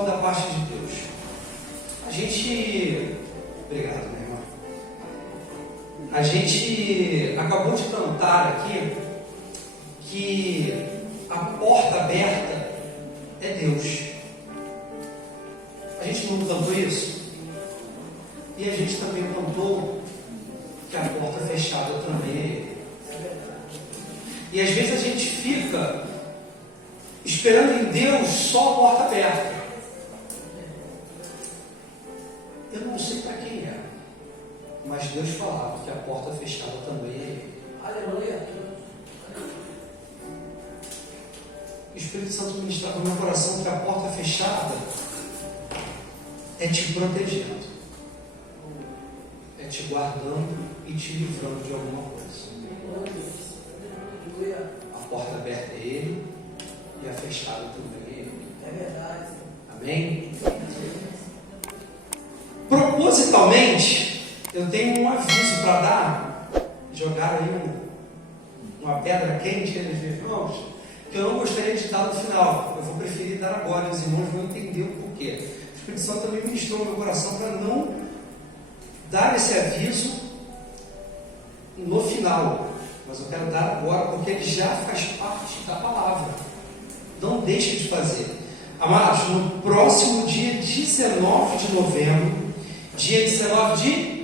algo da parte de Deus. A gente... Obrigado, meu irmão. A gente acabou de cantar aqui que a porta aberta é Deus. A gente não cantou isso? E a gente também cantou que a porta fechada também é Ele. E às vezes a gente fica esperando em Deus só a porta aberta. Eu não sei para quem é, mas Deus falava que a porta fechada também é Ele. Aleluia. O Espírito Santo ministrava no meu coração que a porta fechada é te protegendo, é te guardando e te livrando de alguma coisa. A porta aberta é Ele e a fechada também é Ele. É verdade. Amém? Propositalmente, eu tenho um aviso para dar. Jogaram aí uma pedra quente aí nos irmãos, que eu não gostaria de dar no final. Eu vou preferir dar agora, os irmãos vão entender o porquê. O Espírito Santo também ministrou no meu coração para não dar esse aviso no final, mas eu quero dar agora porque ele já faz parte da palavra. Não deixe de fazer. Amados, no próximo dia 19 de novembro, dia 19 de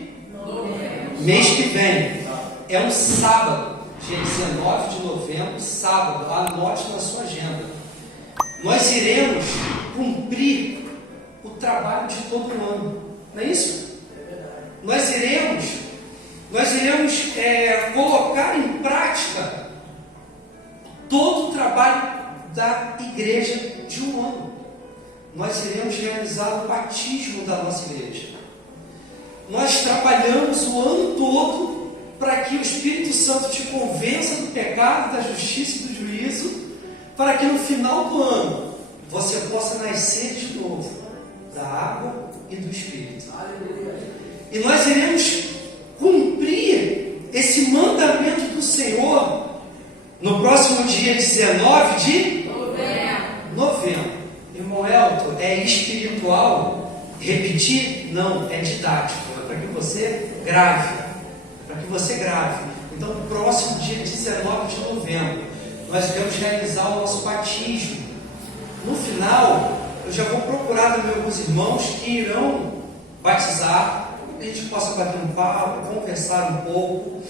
mês que vem, é um sábado, dia 19 de novembro, sábado, anote na sua agenda. Nós iremos cumprir o trabalho de todo ano, não é isso? Nós iremos colocar em prática todo o trabalho da igreja de um ano. Nós iremos realizar o batismo da nossa igreja. Nós trabalhamos o ano todo para que o Espírito Santo te convença do pecado, da justiça e do juízo, para que no final do ano você possa nascer de novo da água e do Espírito. E nós iremos cumprir esse mandamento do Senhor no próximo dia 19 de novembro. Irmão Elton, é espiritual? Repetir? Não, é didático. É para que você grave. Para que você grave. Então, no próximo dia 19 de novembro, nós iremos realizar o nosso batismo. No final, eu já vou procurar também alguns irmãos que irão batizar, a gente possa bater um papo, conversar um pouco.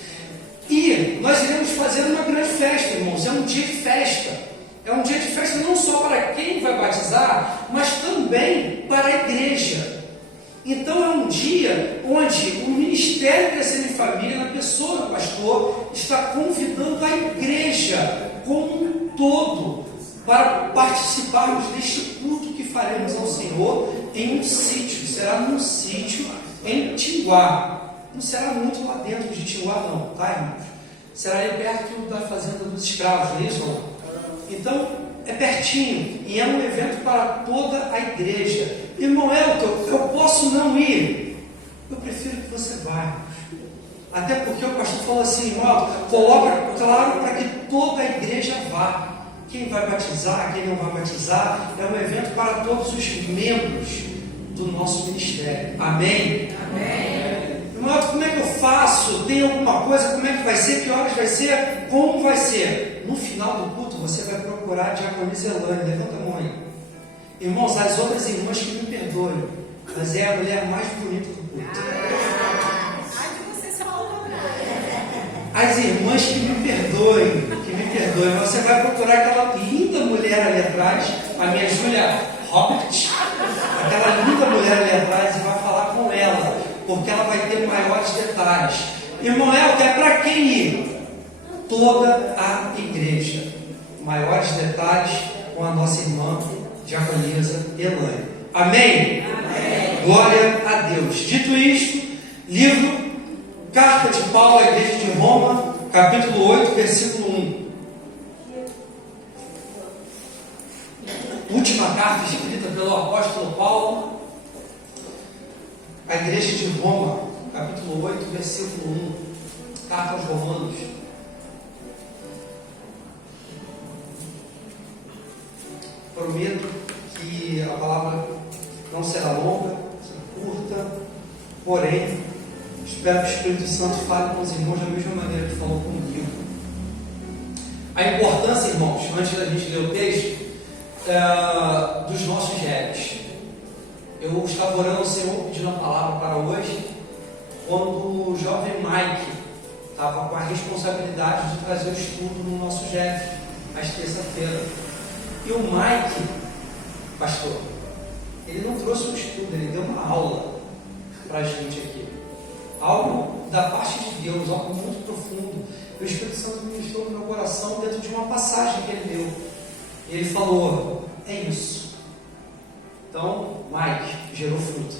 E nós iremos fazer uma grande festa, irmãos. É um dia de festa. É um dia de festa não só para quem vai batizar, mas também para a igreja. Então é um dia onde o Ministério Crescendo em Família, na pessoa do pastor, está convidando a igreja como um todo para participarmos deste culto que faremos ao Senhor em um sítio. Será num sítio em Tinguá. Não será muito lá dentro de Tinguá não, tá, irmãos? Será aí perto da fazenda dos escravos, não é isso? Então, é pertinho e é um evento para toda a igreja. Irmão Elton, eu posso não ir? Eu prefiro que você vá. Até porque o pastor falou assim, irmão, coloca claro para que toda a igreja vá. Quem vai batizar, quem não vai batizar, é um evento para todos os membros do nosso ministério. Amém? Amém. Irmão, como é que eu faço? Tem alguma coisa? Como é que vai ser? Que horas vai ser? Como vai ser? No final do culto, você vai procurar a diaconisa Elaine. Levanta a mão aí. Irmãos, as outras irmãs que me perdoem, mas é a mulher mais bonita do culto. As irmãs que me perdoem, você vai procurar aquela linda mulher ali atrás, a minha Júlia Robert, aquela linda mulher ali atrás, e vai falar com ela, porque ela vai ter maiores detalhes. Irmão Elton, é para quem ir? Toda a igreja. Maiores detalhes com a nossa irmã diaconisa Elaine. Amém? Amém? Glória a Deus. Dito isto, livro Carta de Paulo à Igreja de Roma, capítulo 8, versículo 1. Última carta escrita pelo apóstolo Paulo à Igreja de Roma, capítulo 8, versículo 1. Carta aos Romanos. Prometo que a palavra será longa, será curta, porém, espero que o Espírito Santo fale com os irmãos da mesma maneira que falou comigo. A importância, irmãos, antes da gente ler o texto, dos nossos genes. Eu estava orando ao Senhor pedindo a palavra para hoje, quando o jovem Mike estava com a responsabilidade de trazer o estudo no nosso GEF, às terça-feira. E o Mike, pastor, ele não trouxe o estudo, ele deu uma aula para a gente aqui. Algo da parte de Deus, algo muito profundo. E o Espírito Santo ministrou no meu coração dentro de uma passagem que ele deu. E ele falou: é isso. Então, Mike, gerou fruto.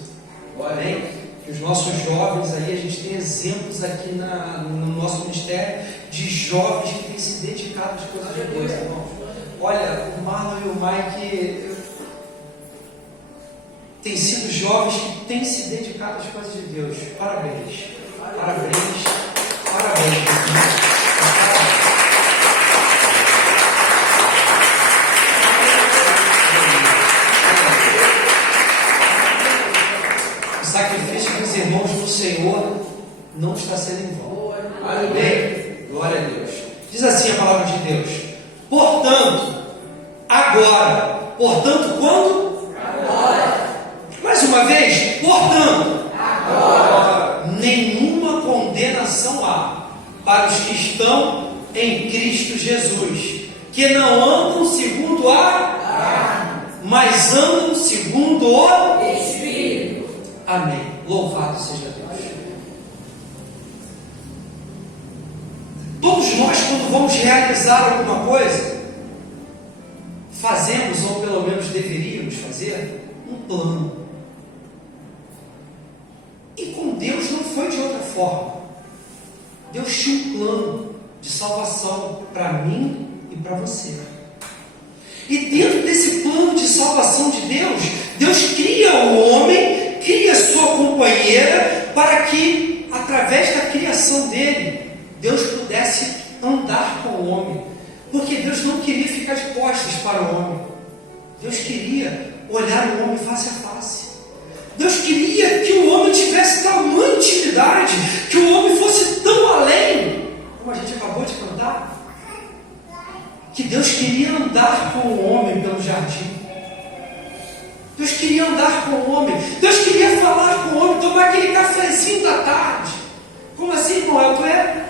Amém? Que os nossos jovens aí, a gente tem exemplos aqui no nosso ministério de jovens que têm se dedicado às coisas de Deus, irmãos. Olha, o Marlon e o Mike têm sido jovens que têm se dedicado às coisas de Deus. Parabéns. Parabéns. Parabéns. O sacrifício dos irmãos do Senhor não está sendo em vão. Amém? Glória a Deus. Diz assim a palavra de Deus: portanto, agora. Portanto, quando? Agora. Mais uma vez, portanto, agora. Nenhuma condenação há para os que estão em Cristo Jesus, que não andam segundo a carne, mas andam segundo o Espírito. Amém. Louvado seja Deus. Todos nós, quando vamos realizar alguma coisa, fazemos, ou pelo menos deveríamos fazer, um plano. E com Deus não foi de outra forma. Deus tinha um plano de salvação para mim e para você. E dentro desse plano de salvação de Deus, Deus cria o homem, cria sua companheira, para que, através da criação dele, Deus pudesse andar com o homem. Porque Deus não queria ficar de costas para o homem. Deus queria olhar o homem face a face. Deus queria que o homem tivesse tamanha intimidade, que o homem fosse tão além, como a gente acabou de cantar, que Deus queria andar com o homem pelo jardim. Deus queria andar com o homem. Deus queria falar com o homem, tomar aquele cafezinho da tarde. Como assim, irmão?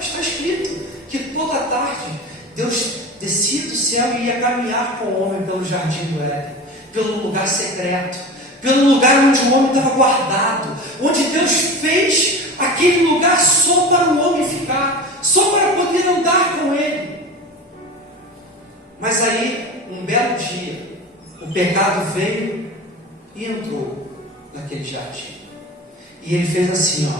Está escrito que toda tarde Deus descia do céu e ia caminhar com o homem pelo jardim do Éden, pelo lugar secreto, pelo lugar onde o homem estava guardado, onde Deus fez aquele lugar só para o homem ficar, só para poder andar com ele. Mas aí, um belo dia, o pecado veio e entrou naquele jardim. E ele fez assim,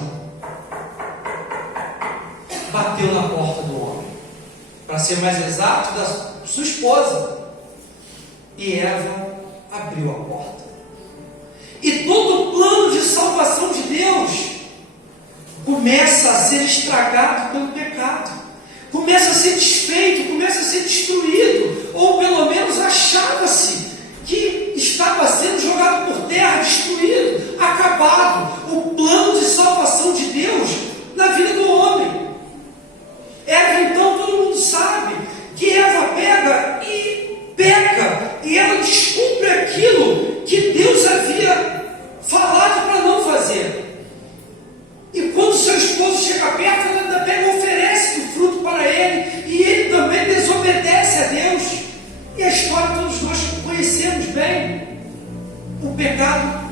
bateu na porta do homem, para ser mais exato, da sua esposa. E Eva abriu a porta. E todo o plano de salvação de Deus começa a ser estragado pelo pecado, começa a ser desfeito, começa a ser destruído, ou pelo menos achava-se que estava sendo jogado por terra, destruído, acabado o plano de salvação de Deus na vida do homem. Eva, então, todo mundo sabe que Eva pega e peca, e ela descumpre aquilo que Deus havia falado para não fazer. E quando seu esposo chega perto, ela ainda pega e oferece o fruto para ele, e ele também desobedece a Deus. E a história todos nós conhecemos bem. O pecado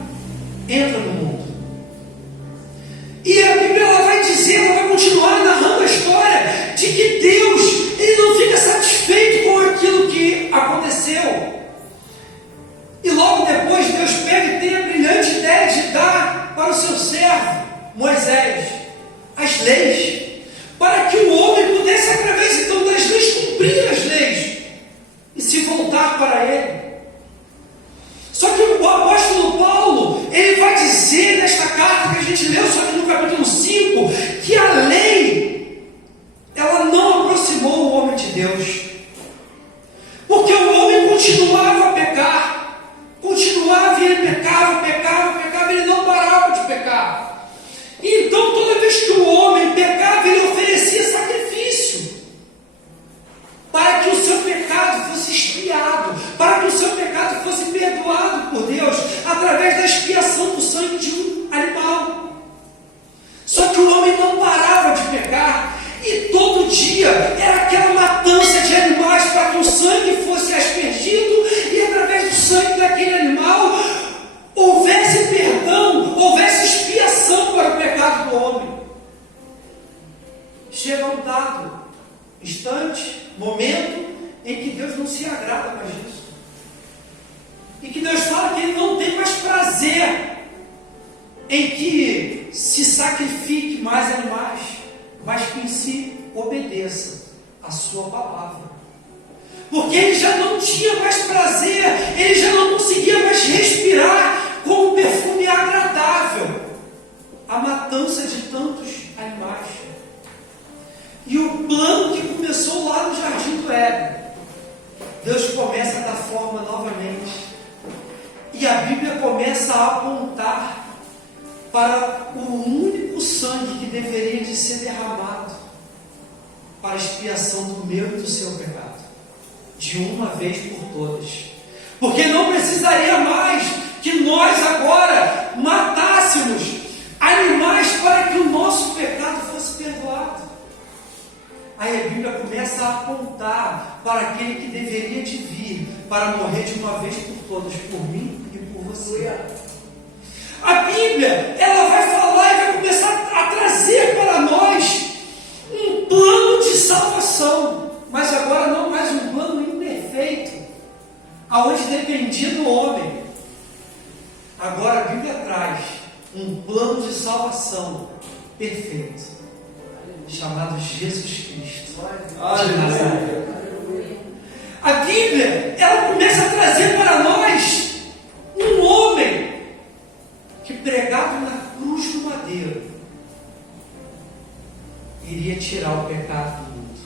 entra no mundo. E a Bíblia ela vai dizer, ela vai continuar narrando a história de que Deus, ele não fica satisfeito com aquilo que aconteceu. E logo depois Deus pega e tem a brilhante ideia de dar para o seu servo Moisés as leis, para que o homem pudesse, através então das leis, cumprir as leis e se voltar para ele. Só que o apóstolo Paulo, ele vai dizer vez que o homem pecava, ele oferecia sacrifício para que o seu pecado fosse expiado, para que o seu pecado fosse perdoado por Deus, através da expiação do sangue de um animal. Só que o homem não parava de pecar, e todo dia era aquela matança de animais para que o sangue fosse aspergido, e através do sangue daquele animal houvesse perdão, houvesse expiação para o pecado do homem. Chega um dado instante, momento, em que Deus não se agrada mais disso. E que Deus fala que Ele não tem mais prazer em que se sacrifique mais animais, mas que em si obedeça a sua palavra. Porque Ele já não tinha mais prazer, Ele já não conseguia mais respirar com um perfume agradável a matança de tantos animais. E o plano que começou lá no Jardim do Éden, Deus começa a dar forma novamente. E a Bíblia começa a apontar para o único sangue que deveria de ser derramado para a expiação do meu e do seu pecado, de uma vez por todas. Porque não precisaria mais que nós agora matássemos animais para que o nosso pecado fosse perdoado. Aí a Bíblia começa a apontar para aquele que deveria de vir para morrer de uma vez por todas, por mim e por você. A Bíblia, ela vai falar e vai começar a trazer para nós um plano de salvação, mas agora não mais um plano imperfeito, aonde dependia do homem. Agora a Bíblia traz um plano de salvação perfeito, chamado Jesus Cristo de Nazaré. A Bíblia, ela começa a trazer para nós um homem que, pregado na cruz do madeiro, iria tirar o pecado do mundo.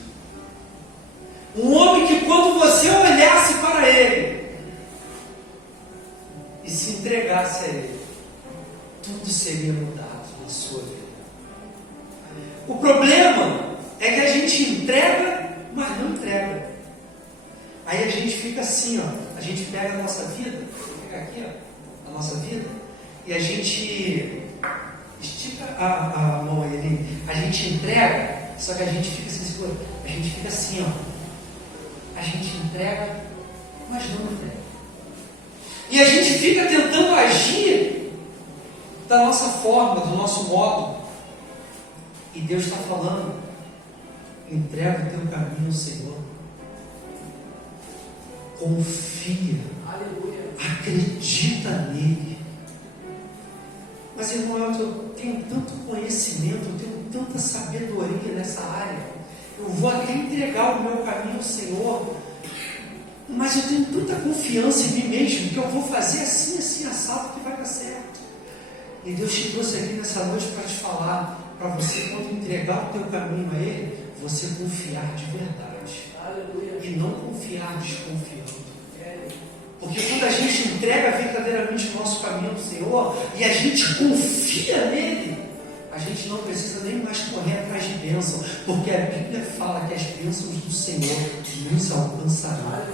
Um homem que, quando você olhasse para ele e se entregasse a ele, tudo seria mudado na sua vida. O problema é que a gente entrega, mas não entrega. Aí a gente fica assim, ó, a gente pega a nossa vida, pega aqui, ó, a nossa vida, e a gente estica a mão ali, a gente entrega, só que a gente fica assim, a gente fica assim, ó, a gente entrega, mas não entrega. E a gente fica tentando agir da nossa forma, do nosso modo. E Deus está falando, entrega o teu caminho ao Senhor, confia, aleluia, acredita nele. Mas, irmão, eu tenho tanto conhecimento, eu tenho tanta sabedoria nessa área, eu vou até entregar o meu caminho ao Senhor, mas eu tenho tanta confiança em mim mesmo, que eu vou fazer assim, assim, assado, que vai dar certo. E Deus te trouxe aqui nessa noite para te falar, para você, quando entregar o teu caminho a Ele, você confiar de verdade. Aleluia. E não confiar desconfiando. Porque quando a gente entrega verdadeiramente o nosso caminho ao Senhor e a gente confia nele, a gente não precisa nem mais correr atrás de bênção, porque a Bíblia fala que as bênçãos do Senhor nos alcançarão.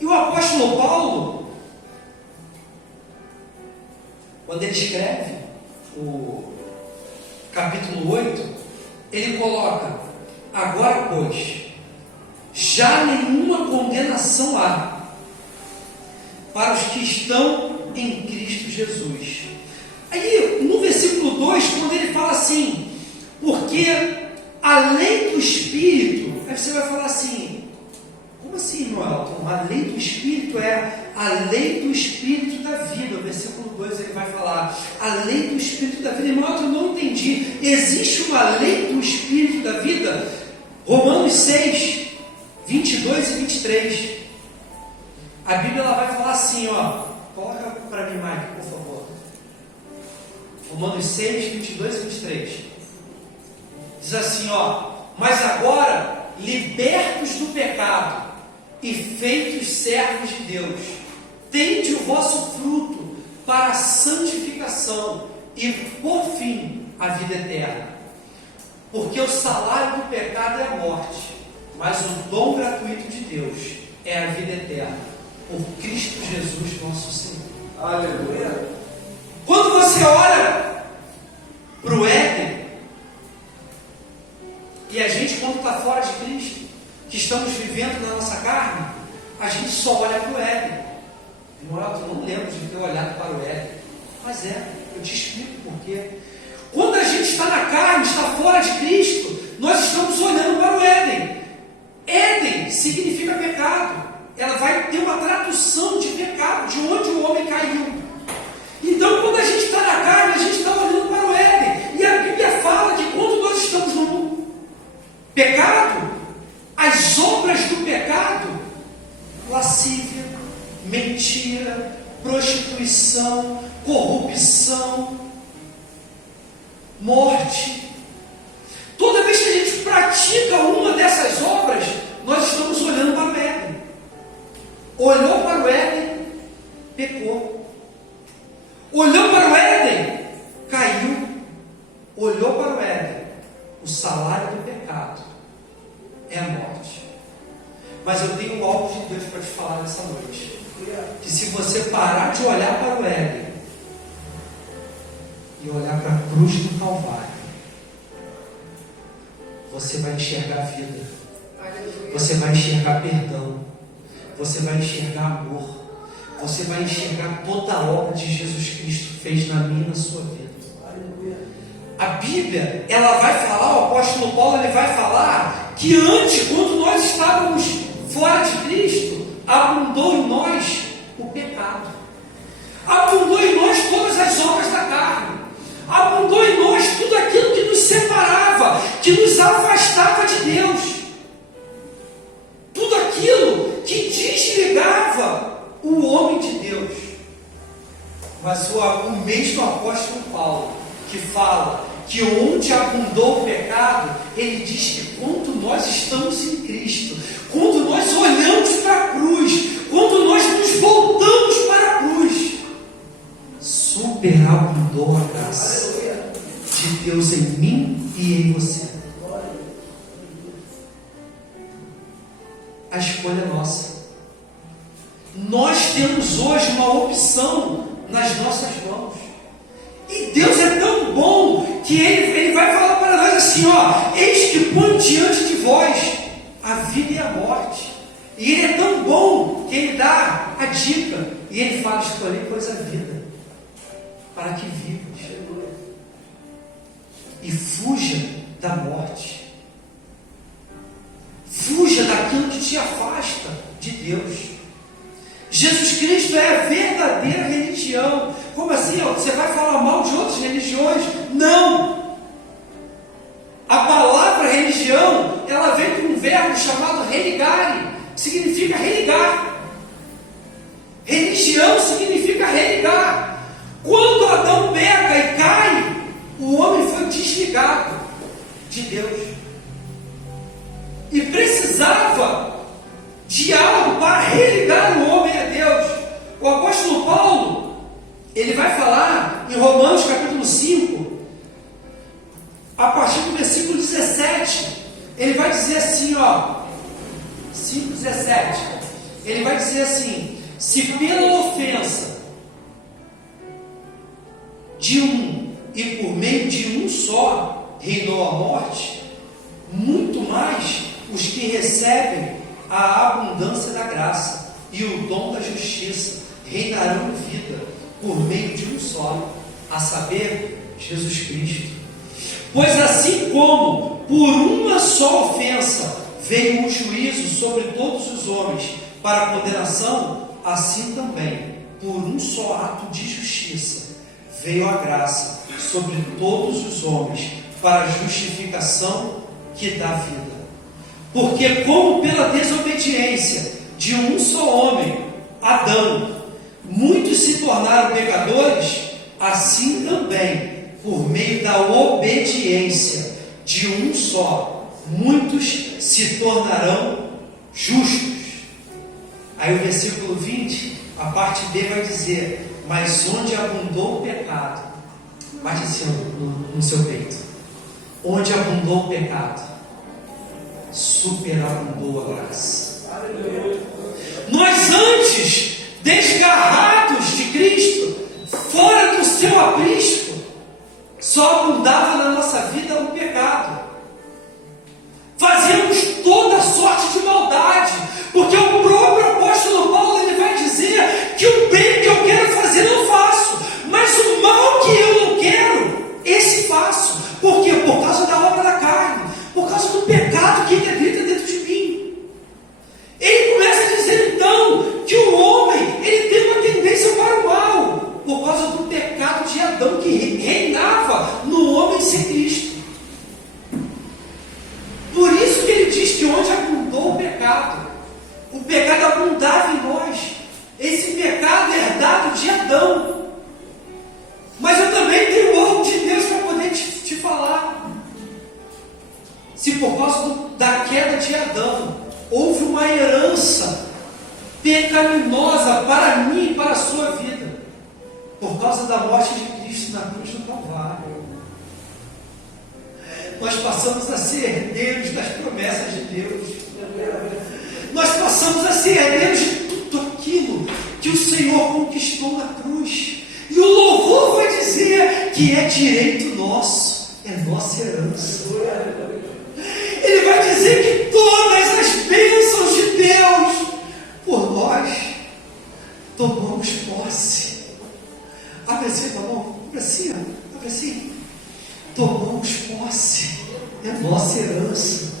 E o apóstolo Paulo, quando ele escreve o capítulo 8, ele coloca: agora, pois, já nenhuma condenação há para os que estão em Cristo Jesus. Aí, no versículo 2, quando ele fala assim, porque a lei do Espírito, aí você vai falar assim, como assim, irmão Elton? A lei do Espírito é a lei do Espírito da vida. O versículo 2 ele vai falar, a lei do Espírito da vida. Irmão Elton, eu não entendi. Existe uma lei do Espírito da vida? Romanos 6, 22 e 23. A Bíblia ela vai falar assim, ó. Coloca para mim, Mike, por favor. Romanos 6, 22 e 23. Diz assim, ó. Mas agora, libertos do pecado e feitos servos de Deus, tende o vosso fruto para a santificação e, por fim, a vida eterna. Porque o salário do pecado é a morte, mas o dom gratuito de Deus é a vida eterna, por Cristo Jesus nosso Senhor. Aleluia. Quando você olha para o Éden, e a gente, quando está fora de Cristo, que estamos vivendo na nossa carne, a gente só olha para o Éden. Irmão, eu não lembro de ter olhado para o Éden, mas eu te explico por quê. Quando a gente está na carne, está fora de Cristo, nós estamos olhando para o Éden. Éden significa pecado. Ela vai ter uma tradução de pecado, de onde o homem caiu. Então, quando a gente está na carne, a gente está olhando para o Éden. E a Bíblia fala que quando nós estamos no pecado, as obras do pecado, lascívia, mentira, prostituição, corrupção, morte. Toda vez que a gente pratica uma dessas obras, nós estamos olhando para o Éden. Olhou para o Éden, pecou. Olhou para o Éden, caiu. Olhou para o Éden, o salário do pecado é a morte. Mas eu tenho algo de Deus para te falar nessa noite. Que se você parar de olhar para o Éden e olhar para a cruz do Calvário, você vai enxergar a vida. Você vai enxergar perdão. Você vai enxergar amor. Você vai enxergar toda a obra de Jesus Cristo fez na minha e na sua vida. A Bíblia, ela vai falar, o apóstolo Paulo, ele vai falar que antes, quando nós estávamos fora de Cristo, abundou em nós o pecado. Abundou em nós todas as obras da carne. Abundou em nós tudo aquilo que nos separava, que nos afastava de Deus. Tudo aquilo que desligava o homem de Deus. Mas o mesmo apóstolo Paulo, que fala que onde abundou o pecado, ele diz que quando nós estamos em Cristo, quando nós olhamos para a cruz, quando nós nos voltamos para a cruz, superabundou a graça de Deus em mim e em você. A escolha é nossa. Nós temos hoje uma opção nas nossas mãos. E Deus é tão bom que Ele vai falar para nós assim, ó: eis que põe diante de vós a vida e a morte. E Ele é tão bom que Ele dá a dica. E Ele fala: escolher, pois, a vida, para que vivas. E fuja da morte. Fuja daquilo que te afasta de Deus. Jesus Cristo é a verdadeira religião. Como assim? Você vai falar mal de outras religiões? Não! A palavra religião, ela vem de um verbo chamado religare, que significa religar. Religião significa religar. Quando Adão peca e cai, o homem foi desligado de Deus. E precisava de algo para religar o homem a Deus. O apóstolo Paulo, ele vai falar em Romanos capítulo 5, a partir do versículo 17, ele vai dizer assim, ó, 5:17, ele vai dizer assim: se pela ofensa de um e por meio de um só reinou a morte, muito mais os que recebem a abundância da graça e o dom da justiça reinarão em vida por meio de um só, a saber, Jesus Cristo. Pois assim como por uma só ofensa veio o juízo sobre todos os homens para a condenação, assim também, por um só ato de justiça, veio a graça sobre todos os homens para a justificação que dá vida. Porque como pela desobediência de um só homem, Adão, muitos se tornaram pecadores, assim também, por meio da obediência de um só, muitos se tornarão justos. Aí o versículo 20, a parte B vai dizer: mas onde abundou o pecado, Bate assim no seu peito. Onde abundou o pecado, superabundou a graça. Nós antes, desgarrados de Cristo, fora do seu aprisco, só abundava na nossa vida o pecado. Fazíamos toda sorte de maldade, porque o próprio apóstolo Paulo ele vai dizer que o bem que eu quero fazer não faço, mas o mal que eu não quero, esse faço. Por quê? Por causa da obra da carne, por causa do pecado que habita dentro de mim. Ele começa a dizer então que o homem ele tem uma tendência para o mal, por causa do pecado de Adão que reinava no homem sem Cristo. Por isso que ele diz que onde abundou o pecado abundava em nós. Esse pecado é herdado de Adão. Mas eu também tenho algo de Deus para poder te falar. Se por causa da queda de Adão houve uma herança pecaminosa para mim e para a sua vida, por causa da morte de Cristo na cruz do Calvário, nós passamos a ser herdeiros das promessas de Deus. Nós passamos a ser herdeiros de tudo aquilo que o Senhor conquistou na cruz. E o louvor vai dizer que é direito nosso, é nossa herança. Ele vai dizer que todas as bênçãos de Deus por nós tomamos posse. Abre assim, tá bom? Abre assim. Tomamos posse, é nossa herança.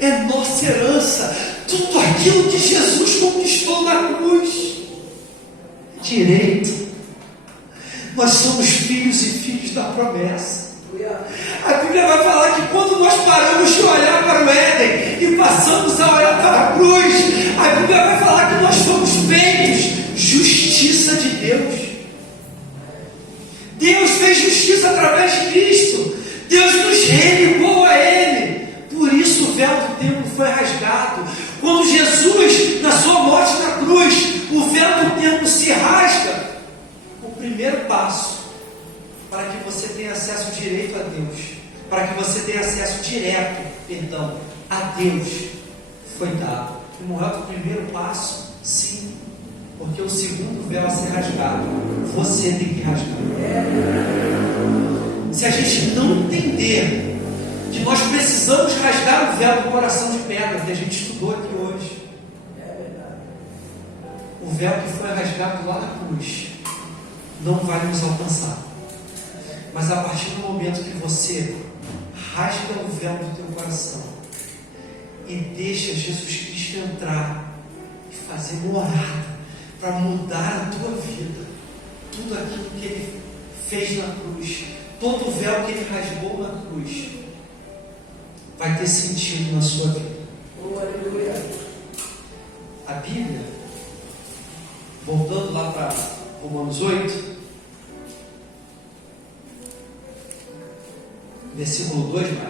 É nossa herança. Tudo aquilo que Jesus conquistou na cruz. Direito. Nós somos filhos e filhos da promessa. A Bíblia vai falar que quando nós paramos de olhar para o Éden e passamos a olhar para a cruz, a Bíblia vai falar que nós fomos feitos justiça de Deus. Deus fez justiça através de Cristo. Deus nos religou a Ele. Por isso o véu do templo foi rasgado. Quando Jesus, na sua morte na cruz, o véu do templo se rasga, o primeiro passo para que você tenha acesso direito a Deus, para que você tenha acesso direto, a Deus, foi dado. E não é o primeiro passo? Sim. Porque o segundo véu a ser rasgado, você tem que rasgar. Se a gente não entender que nós precisamos rasgar o véu do coração de pedra, que a gente estudou aqui hoje, o véu que foi rasgado lá na cruz não vai nos alcançar. Mas a partir do momento que você rasga o véu do teu coração e deixa Jesus Cristo entrar e fazer morada para mudar a tua vida, tudo aquilo que Ele fez na cruz, todo o véu que Ele rasgou na cruz, vai ter sentido na sua vida. A Bíblia, voltando lá para Romanos 8, versículo 2, Mike,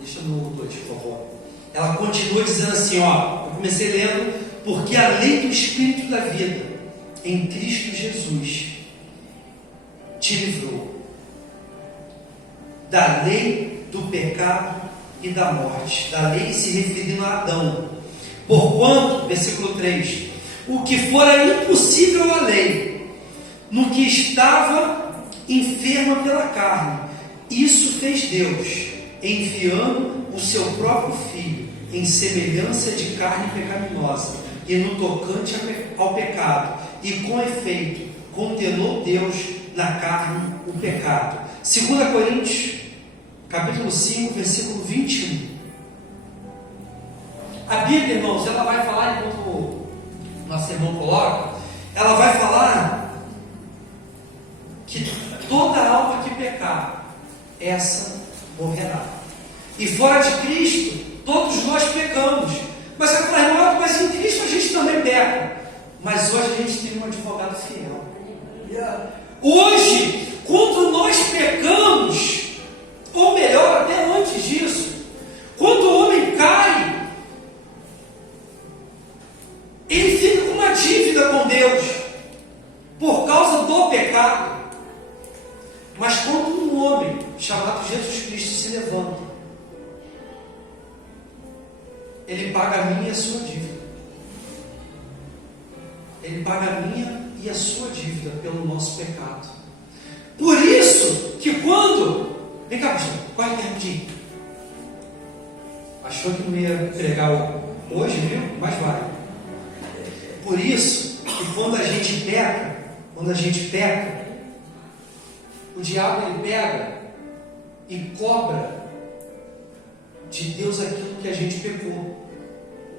deixa no 2, por favor. Ela continua dizendo assim, ó, eu comecei lendo: porque a lei do Espírito da vida em Cristo Jesus te livrou da lei do pecado e da morte, da lei se referindo a Adão. Porquanto, versículo 3, o que fora impossível à lei, no que estava enferma pela carne, isso fez Deus, enviando o seu próprio Filho em semelhança de carne pecaminosa, e no tocante ao pecado, e com efeito condenou Deus na carne o pecado. 2 Coríntios capítulo 5, versículo 21. A Bíblia, irmãos, ela vai falar, enquanto o nosso irmão coloca, ela vai falar que toda alma que pecar, essa morrerá. E fora de Cristo, todos nós pecamos. Mas mas em Cristo a gente também peca. Mas hoje a gente tem um advogado fiel. Hoje, quando nós pecamos, ou melhor, até antes disso, quando o homem cai, ele fica com uma dívida com Deus, por causa do pecado. Mas quando um homem chamado Jesus Cristo se levanta, ele paga a minha e a sua dívida. Ele paga a minha e a sua dívida pelo nosso pecado. Por isso que quando... Vem cá, pastor, corre aqui rapidinho. Achou que não ia pregar hoje, viu? Mas vai. Por isso que quando a gente peca, o diabo ele pega e cobra de Deus aquilo que a gente pecou.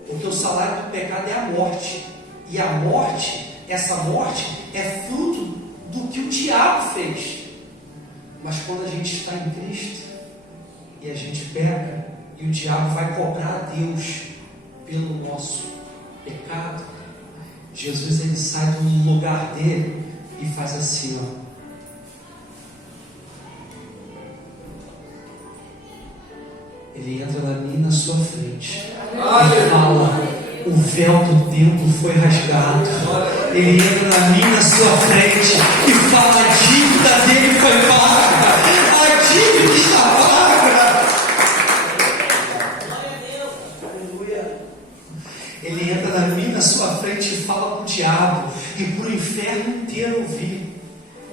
Porque o salário do pecado é a morte. E a morte, essa morte é fruto do que o diabo fez. Mas quando a gente está em Cristo e a gente peca, e o diabo vai cobrar a Deus pelo nosso pecado, Jesus ele sai do lugar dele e faz assim, ó. Ele entra na minha e na sua frente e fala: o véu do templo foi rasgado. Ele entra na minha e na sua frente e fala: a dívida dele foi paga. A dívida está paga. Aleluia. Ele entra na minha e na sua frente e fala para o diabo e para o inferno inteiro ouvir: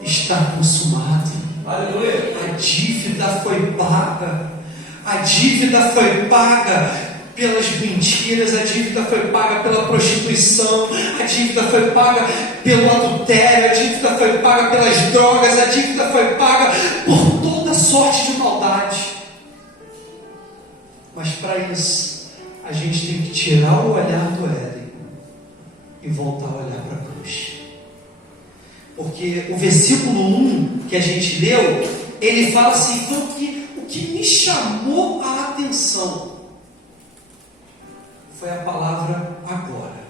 está consumado. Aleluia. A dívida foi paga. A dívida foi paga pelas mentiras, a dívida foi paga pela prostituição, a dívida foi paga pelo adultério, a dívida foi paga pelas drogas, a dívida foi paga por toda sorte de maldade. Mas para isso, a gente tem que tirar o olhar do Éden e voltar a olhar para a cruz. Porque o versículo 1 que a gente leu, ele fala assim: foi o que me chamou a atenção foi a palavra agora.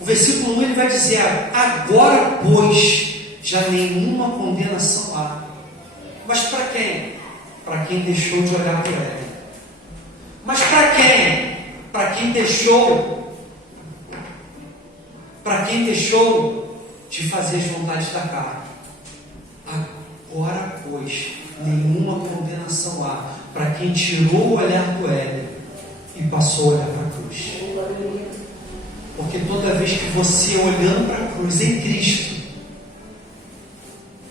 O versículo 1 ele vai dizer: agora, pois, já nenhuma condenação há. Mas para quem? Para quem deixou de olhar para Ele. Mas para quem? Para quem deixou de fazer as vontades da carne. Agora, pois, nenhuma condenação há para quem tirou o olhar do Éden e passou a olhar para a cruz. Porque toda vez que você olhando para a cruz em Cristo,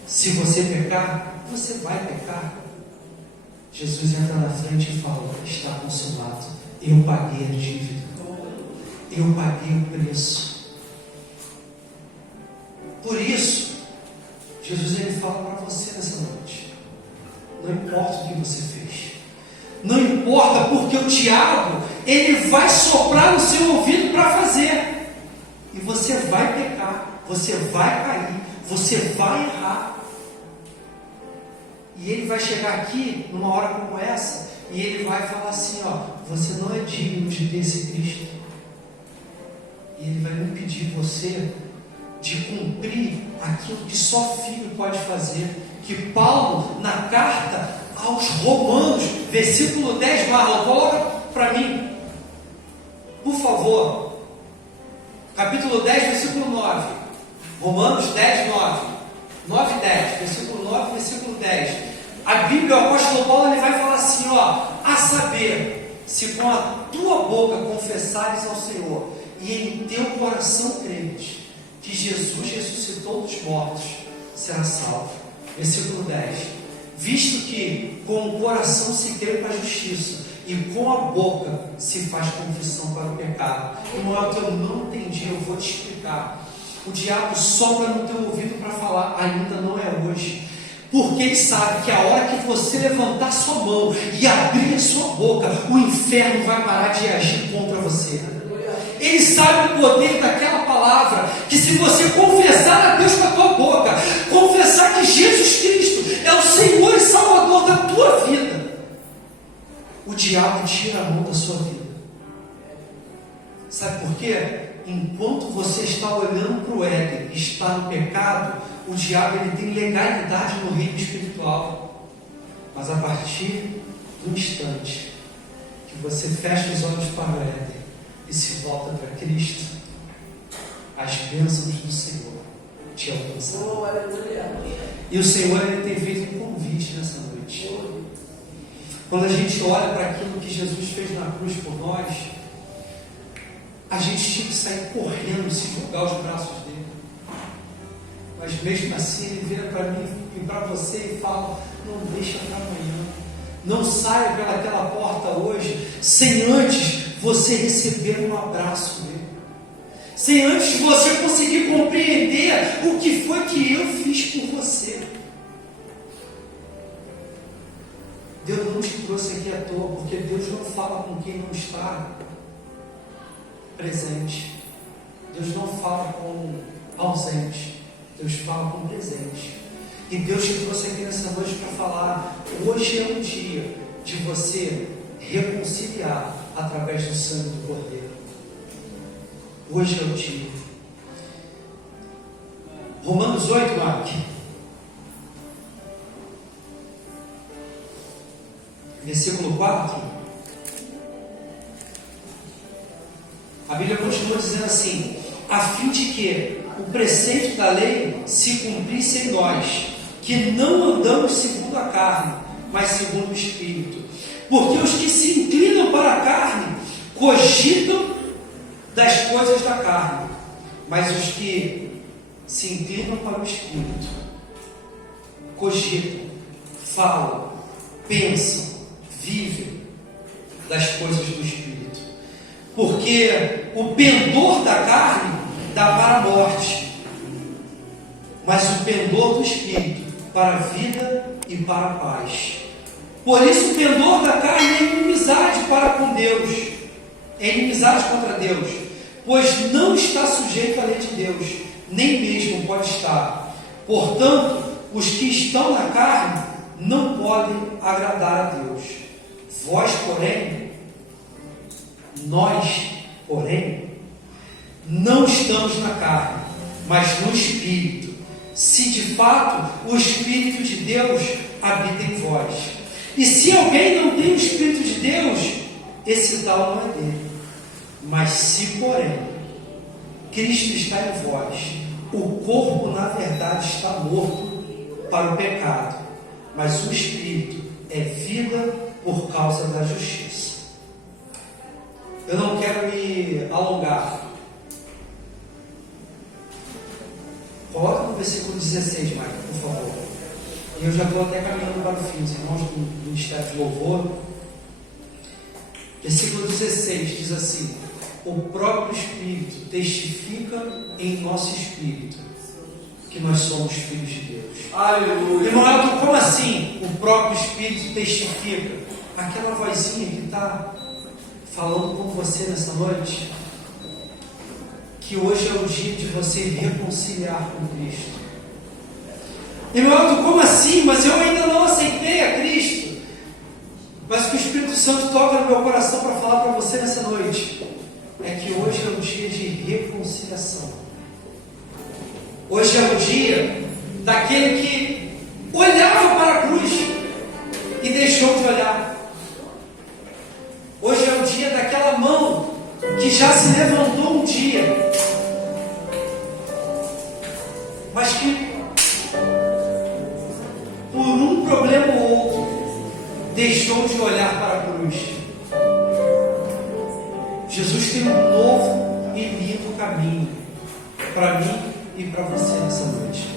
se você pecar, você vai pecar. Jesus entra na frente e fala: está consumado. Eu paguei a dívida. Eu paguei o preço. Por isso, Jesus ele fala para você nessa noite: não importa o que você fez, não importa, porque o diabo ele vai soprar no seu ouvido para fazer, e você vai pecar, você vai cair, você vai errar, e ele vai chegar aqui numa hora como essa e ele vai falar assim: ó, você não é digno de ter esse Cristo, e ele vai impedir você de cumprir aquilo que só filho pode fazer. Que Paulo, na carta aos Romanos, versículo 10, Marlon, coloca para mim, por favor, capítulo 10, versículo 9, Romanos 10, 9 e 10, versículo 9, versículo 10. A Bíblia, o apóstolo Paulo, ele vai falar assim, ó: a saber, se com a tua boca confessares ao Senhor e em teu coração creres que Jesus ressuscitou dos mortos, será salvo. Versículo 10: visto que com o coração se crê para a justiça e com a boca se faz confissão para o pecado. Irmão, é o que eu não entendi, eu vou te explicar. O diabo sopra no teu ouvido para falar: ainda não é hoje. Porque ele sabe que a hora que você levantar sua mão e abrir a sua boca, o inferno vai parar de agir contra você. Ele sabe o poder daquela palavra, que se você confessar a Deus com a tua boca, confessar que Jesus Cristo é o Senhor e Salvador da tua vida, o diabo tira a mão da sua vida. Sabe por quê? Enquanto você está olhando para o Éden e está no pecado, o diabo ele tem legalidade no reino espiritual. Mas a partir do instante que você fecha os olhos para o Éden e se volta para Cristo, as bênçãos do Senhor te alcançarão. E o Senhor, Ele tem feito um convite nessa noite. Quando a gente olha para aquilo que Jesus fez na cruz por nós, a gente tinha que sair correndo, se jogar aos braços dele. Mas mesmo assim, ele vira para mim e para você e fala: não deixa para amanhã. Não saia pelaquela porta hoje sem antes você receber um abraço dele. Sem antes você conseguir compreender o que foi que eu fiz por você. Deus não te trouxe aqui à toa, porque Deus não fala com quem não está presente. Deus não fala com ausente. Deus fala com presente. E Deus te trouxe aqui nessa noite para falar: hoje é um dia de você reconciliar através do sangue do Cordeiro. Hoje é o dia. Romanos 8, Mark. Versículo 4. A Bíblia continua dizendo assim: a fim de que o preceito da lei se cumprisse em nós, que não andamos segundo a carne, mas segundo o Espírito. Porque os que se inclinam para a carne cogitam das coisas da carne, mas os que se inclinam para o Espírito cogitam, falam, pensam, vivem das coisas do Espírito. Porque o pendor da carne dá para a morte, mas o pendor do Espírito para a vida e para a paz. Por isso o pendor da carne é inimizade para com Deus, é inimizade contra Deus, pois não está sujeito à lei de Deus, nem mesmo pode estar. Portanto, os que estão na carne não podem agradar a Deus. Nós, porém, não estamos na carne, mas no Espírito, se de fato o Espírito de Deus habita em vós. E se alguém não tem o Espírito de Deus, esse tal não é dele. Mas se, porém, Cristo está em vós, o corpo na verdade está morto para o pecado, mas o Espírito é vida por causa da justiça. Eu não quero me alongar. Coloca no versículo 16, Maicon, por favor. E eu já estou até caminhando para o fim, os irmãos do Ministério de Louvor. Versículo 16 diz assim: o próprio Espírito testifica em nosso espírito que nós somos filhos de Deus. Aleluia. Irmão, como assim o próprio Espírito testifica? Aquela vozinha que está falando com você nessa noite, que hoje é o dia de você reconciliar com Cristo. Irmão, como assim? Mas eu ainda não aceitei a Cristo. Mas o que o Espírito Santo toca no meu coração para falar para você nessa noite é que hoje é o dia de reconciliação. Hoje é o dia daquele que olhava para a cruz e deixou de olhar. Hoje é o dia daquela mão que já se levantou um dia, mas que por um problema ou outro deixou de olhar para a cruz. Jesus tem um novo e lindo caminho para mim e para você nessa noite.